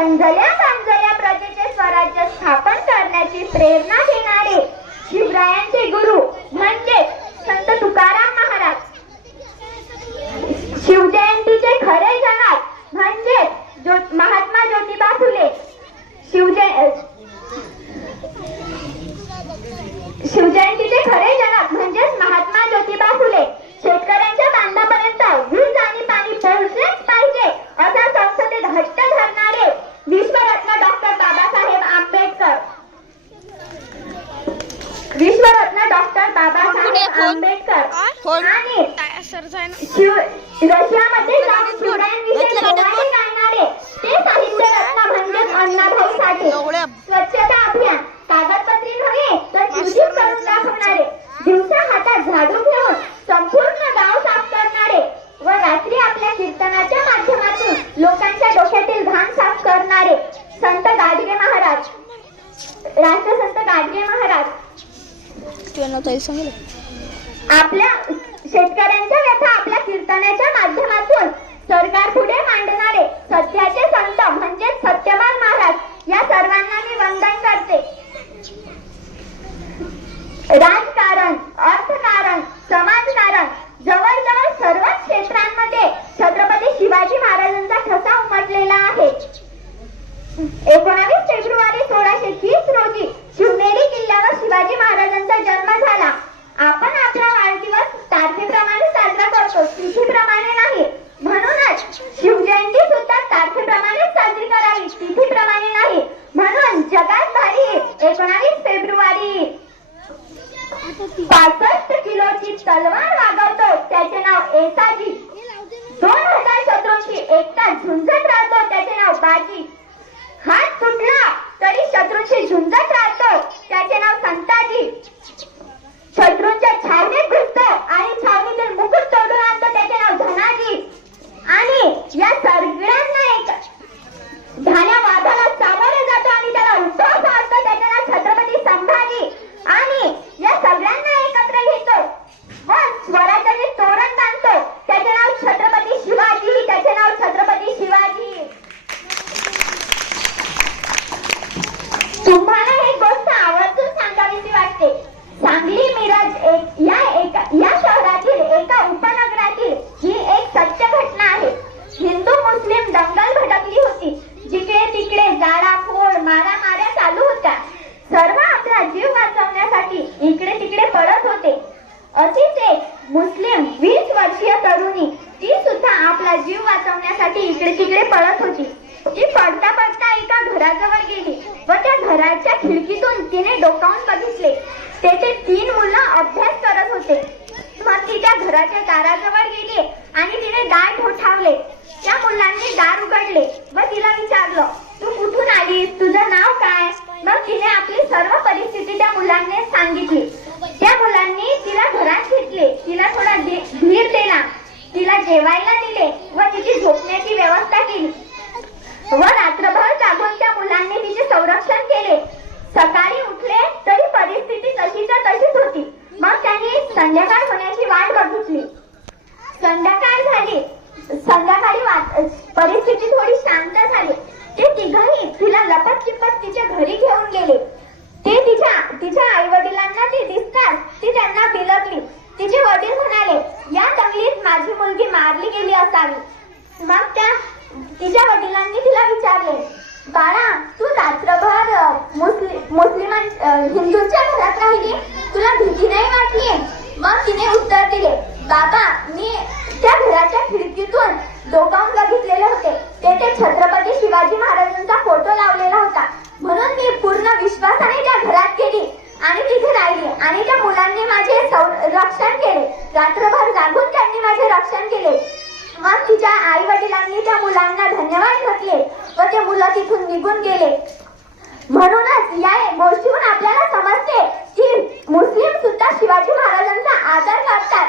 गंजल्या गंजल्या प्रजेचे स्वराज्य स्थापन करण्याची प्रेरणा विश्वरत्न डॉक्टर बाबासाहेब. आंबेडकर. आणि शिव रशियामध्ये जाऊन शिवरायांविषयी घेतलं का ते पोवाडे गाणारे ते साहित्य रत्न म्हणजेच अण्णाभाऊ साठे स्वच्छता अभियान कागदपत्री नव्हे तर जीवजीव करून दाखवणारे. दिवसा हातात झाडू घेऊन संपूर्ण गाव साफ करणारे व रात्री आपल्या कीर्तनाच्या माध्यमातून लोकांच्या डोक्यातील घाण साफ करणारे संत गाडगे महाराज. राष्ट्रसंत गाडगे महाराज तुझ्या नाव ताई सांगितलं आपल्या शेतकऱ्यांच्या व्यथा आपल्या कीर्तनाच्या माध्यमातून सरकार पुढे मांडणारे सत्याचे संत म्हणजे सत्यवान महाराज या सर्वांना मी वंदन करते राजकारण अर्थकारण समाजकारण जवळजवळ सर्वच क्षेत्रांमध्ये छत्रपती शिवाजी महाराजांचा ठसा उमटलेला आहे एकोणावीस फेब्रुवारी सोळाशे तीस रोजी शिवनेरी किल्ल्यावर शिवाजी महाराजांचा जन्म झाला आपण आपला वाढदिवस तारखेप्रमाणे साजरा करतो तिथीप्रमाणे नाही म्हणूनच शिवजयंती सुद्धा तारखेप्रमाणे साजरी करावी तिथीप्रमाणे नाही म्हणून जगात भारी एकोणावीस फेब्रुवारी. पासष्ट किलोची तलवार वागवतो. त्याचे नाव एसाजी. दोन हजार शत्रूंची एकटा झुंजत राहतो. त्याचे नाव बाजी. हात तुटला तरी शत्रूंशी झुंजत राहतो त्याचे नाव संताजी शत्रूंच्या छावणीत घुसतो आणि छावणीतील मुकुट तोडून आणतो त्याचे नाव धनाजी आणि या सगळ्यांना एक धान्या वादाला सामोरे जातो आणि त्याला उद्धव मारतो त्याचे नाव छत्रपती संभाजी आणि या सगळ्यांना एकत्र घेतो व स्वराज्याचे तोरण बांधतो त्याचे नाव छत्रपती शिवाजी त्याचे नाव छत्रपती शिवाजी तुम्हाला ही गोष्ट आवर्जून सांगावीशी वाटते सांगली मिरज एक या एका या शहरातील एका उपनगरातील ही एक सत्य घटना आहे हिंदू मुस्लिम दंगल भडकली होती जिकडे तिकडे जाळाफोड मारामाऱ्या चालू होत्या सर्व आपला जीव वाचवण्यासाठी इकडे तिकडे पळत होते. असेच एक मुस्लिम वीस वर्षीय तरुणी ती सुद्धा आपला जीव वाचवण्यासाठी इकडे तिकडे पळत होती. ती पडता पडता एका घराजवळ गेली व त्या घराच्या खिडकीतून तिने डोकावून बघितले. तेथे तीन मुलं अभ्यास करत होते. मग ती त्या घराच्या दाराजवळ गेली आणि तिने दार ठोठावले. त्या मुलांनी दार उघडले व तिला विचारलं तू कुठून आलीस? तुझं नाव काय? मग तिने आपली सर्व परिस्थिती त्या मुलांनी सांगितली. त्या मुलांनी तिला घरात घेतले तिला थोडा धीर दिला तिला जेवायला दिले व तिची झोपण्याची व्यवस्था केली. व रात्रभर जागून त्या मुलांनी तिचे संरक्षण केले. सकाळी उठले तरी परिस्थिती तशीच्या तशीच होती. मग त्यांनी संध्याकाळ होण्याची वाट बघितली. संध्याकाळ झाली. संध्याकाळी परिस्थिती थोडी शांत झाली. ते तिघही तिला लपट चिपट तिच्या घरी घेऊन गेले. ते तिच्या तिच्या आई ती त्यांना बिलगली तिचे वडील म्हणाले या दंगलीत माझी मुलगी मारली गेली असावी. मग त्या तिच्या वडिलांनी तिला विचारले बाळा तू रात्रभर मुस्लिम मुस्लिम मुस्लिमां हिंदूंच्या घरात राहिली? तुला भीती नाही वाटली? मग तिने उत्तर दिले बाबा मी त्या घराच्या खिडकीतून डोकावून बघितलेले होते. तेथे छत्रपती शिवाजी महाराजांचा फोटो लावलेला होता. म्हणून मी पूर्ण विश्वासाने त्या घरात गेली. आणि त्या मुलांनी माझे रक्षण केले. रात्रभर जागून त्यांनी माझे रक्षण केले. मग तिच्या आई वडिलांनी त्या मुलांना धन्यवाद म्हटले व ते मुलं तिथून निघून गेले. म्हणूनच या गोष्टीहून आपल्याला समजते की मुस्लिम सुद्धा शिवाजी महाराजांचा आदर करतात.